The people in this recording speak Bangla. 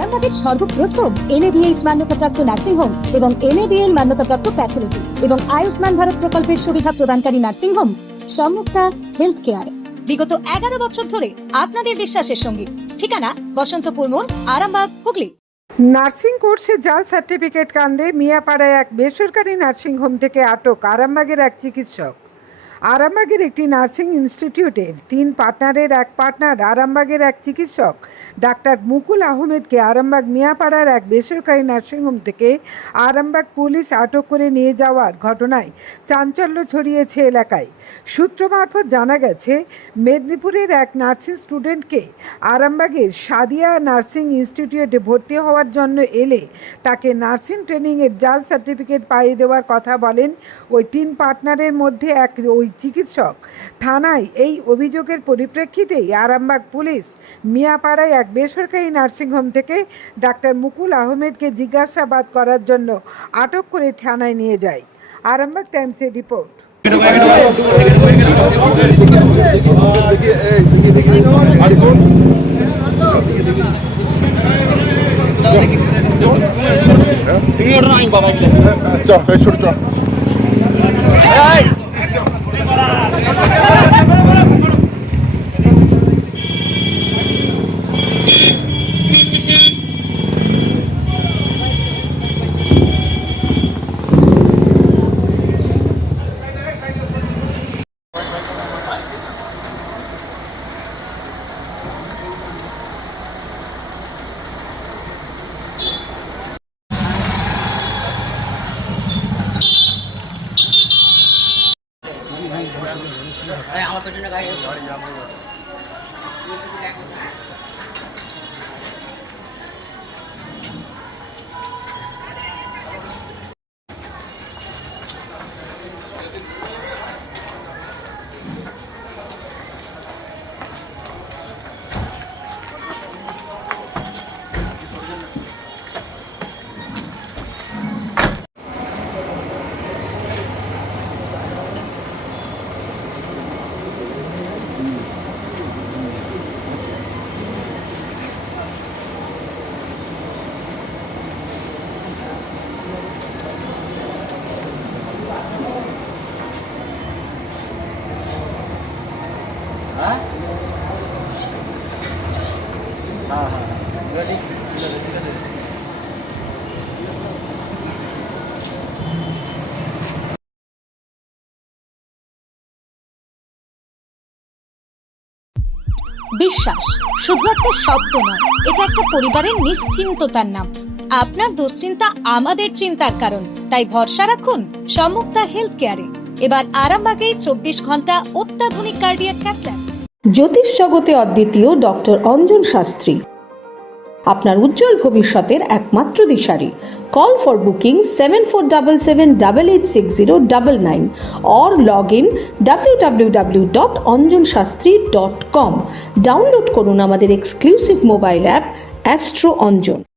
আরামবাগের সর্বপ্রথম NABH মান্যতাপ্রাপ্ত নার্সিং হোম এবং NABL মান্যতাপ্রাপ্ত প্যাথোলজি এবং আয়ুষ্মান ভারত প্রকল্পের সুবিধা প্রদানকারী নার্সিং হোম সম্যুক্তা হেলথ কেয়ার বিগত 11 বছর ধরে আপনাদের বিশ্বাসের সঙ্গী। ঠিকানা বসন্তপুর মোড়, আরামবাগ, হুগলি। নার্সিং কোর্সে জাল সার্টিফিকেট কাণ্ডে মিয়াপাড়ায় এক বেসরকারি নার্সিং হোম থেকে আটক আরামবাগের এক চিকিৎসক। আরামবাগের একটি নার্সিং ইনস্টিটিউটের 3 পার্টনারের এক পার্টনার আরামবাগের এক চিকিৎসক ডাক্তার মুকুল আহমেদকে আরামবাগ মিয়াপাড়ার এক বেসরকারি নার্সিংহোম থেকে আরামবাগ পুলিশ আটক করে নিয়ে যাওয়ার ঘটনায় চাঞ্চল্য ছড়িয়েছে এলাকায়। সূত্র মারফত জানা গেছে, মেদিনীপুরের এক নার্সিং স্টুডেন্টকে আরামবাগের সাদিয়া নার্সিং ইনস্টিটিউটে ভর্তি হওয়ার জন্য এলে তাকে নার্সিং ট্রেনিংয়ের জাল সার্টিফিকেট পাইয়ে দেওয়ার কথা বলেন ওই 3 পার্টনারের মধ্যে এক ওই চিকিৎসক। থানায় এই অভিযোগের পরিপ্রেক্ষিতেই আরামবাগ পুলিশ মিয়াপাড়ায় এক বেসরকারি নার্সিংহোম থেকে ডাক্তার মুকুল আহমেদকে জিজ্ঞাসাবাদ করার জন্য আটক করে থানায় নিয়ে যায়। আরামবাগ টাইমসের রিপোর্ট। আমার পেছনে গাড়ি বিশ্বাস শুধু একটা শব্দ নয়, এটা একটা পরিবারের নিশ্চিন্ততার নাম। আপনার দুশ্চিন্তা আমাদের চিন্তার কারণ, তাই ভরসা রাখুন সম্যুক্তা হেলথ কেয়ারে। এবার আরামবাগে 24 ঘন্টা অত্যাধুনিক কার্ডিয়াক ক্যাথল্যাব। জ্যোতিষ জগতে অদ্বিতীয় ডক্টর অঞ্জন শাস্ত্রী, আপনার উজ্জ্বল ভবিষ্যতের একমাত্র দিশারি। Call for booking 7477886099 or log in www.anjanshastri.com। Download করুন আমাদের exclusive mobile app astro Anjan.